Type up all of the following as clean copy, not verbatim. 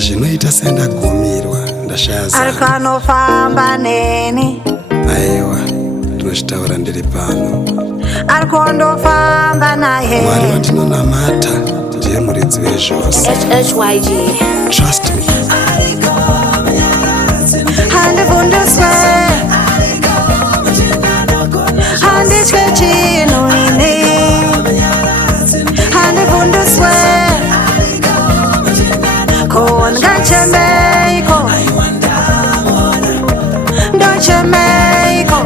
zvinoita sendagumirwa ndashaya zano. Arikanofamba neni. Aiwa, ndinochitaura ndiri pano. Arikondofamba naye. Mwari wandinonamata ndiye muridzi wezvose. HHYG. Trust me. Handifundiswe. Handitye chinhu ini. Handifundiswe. Ko ndingachemeiko. Ndochemeiko.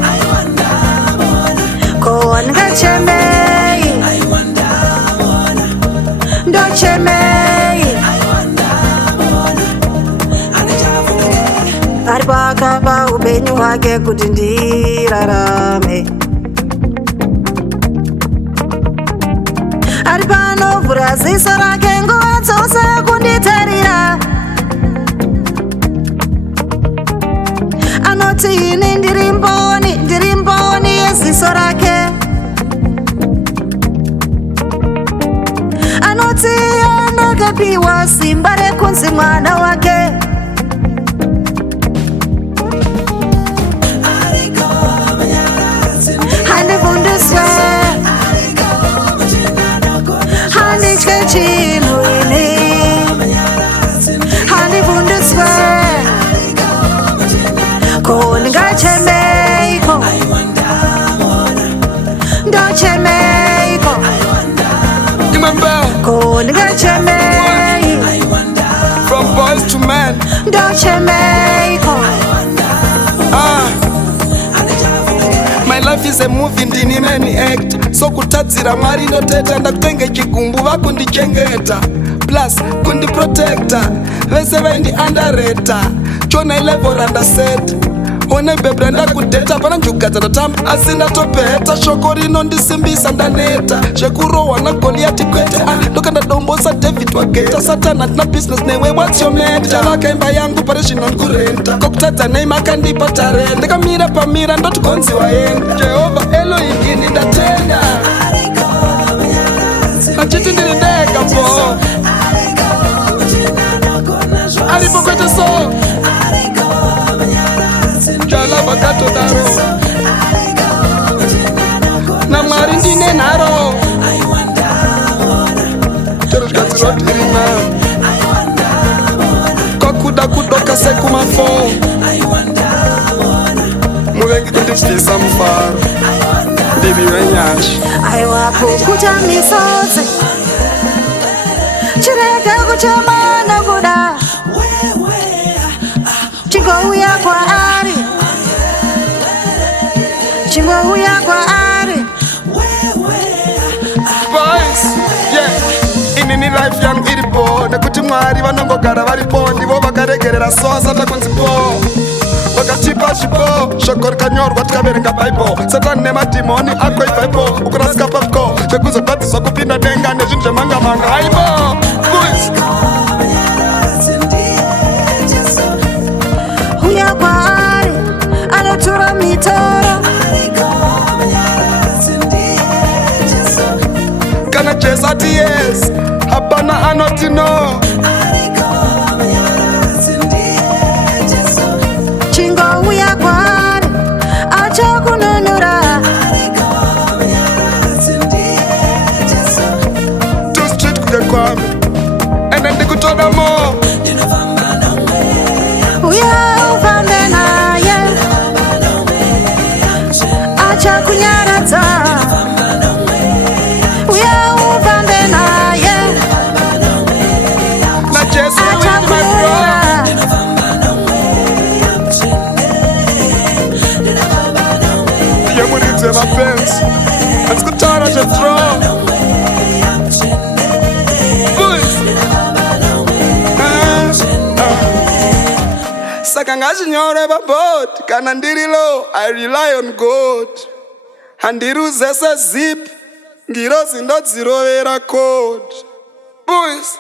Ko ndingachemei. Ndochemei. Aripo akapa upenyu hwake kuti ndirarame. Aripo anovhura ziso rake nguva dzose kunditarira. Anoti ini ndiri mboni yeziso rake. Anoti andakapiwa simba rekunzi mwana wake. Handifundiswe. Handitye chinhu ini. Handifundiswe. Ko ndingachemeiko. Ndochemeiko. Ko ndingachemei. From boys to men. Ndochemeiko. My life is a movie, ndini many act. So kutadzira Mwari ndoteta, ndakutenge chigumbu vakundichengeta. Plus kundiprotecta, vese vaindi underrated. Chona ilevel underset. One bebra ndakudeta pana njugadza ndatamba asi ndatopeta. Shoko rinondisimbisa ndaneta. Zvekurohwa naGoliati kwete. Ndoka ndadombosa David wageta. Satana tina business newe, what's your man? Chavaka imba yangu pare zvino ndikurenta. Kokutadza nei makandipa talent. Ndikamira pamira ndoti Gonzi waenda. Jehovah Elohim ini ndatenda. Achiti ndiri ndega po. Aripo kwete so. Jalava katodaro. Na Mwari ndine nharo. Cheryl gadzirwa ndirina. Kwakuda kudoka sekumafo. Muvengi kundibvisa mufaro. Ndiri wenyashi. Aiwa pukuta misodzi. Chirege kuchema nokuda. Chingouya kwaari. Chingouya kwaari. Boys, yeah. Inini life yangu iripo. Nekuti Mwari vanongogara varipo. Ndivo vakaregerera sosa takunzipo. Vakatipa zvipo. Shoko rikanyorwa tikaverenga Bible. Satani nemadhimoni akoivaipo. Ukurasika papko. Zvekuzogadziswa kupinda denga nezvinhu zvemangamanga. Aibo. Boys. Uya kwaari. Anotura mitoro. Kana Jesu ati yes. Hapana anoti no. Chingouya kwaari. Achakununura. Too street kuke kwami. Ende ndikutoda mo. Uya ufambe naye. Achakunyaradza. Uya ufambe naye. Na Jesu win my bro. Ndiye muridzi wemapenzi. Handikutaura zvetro. Saka ngazvinyore pabhodi. Kana ndiri low, I rely on God. Handiruze sezip. Ngirozi ndodzirovera code. Boys.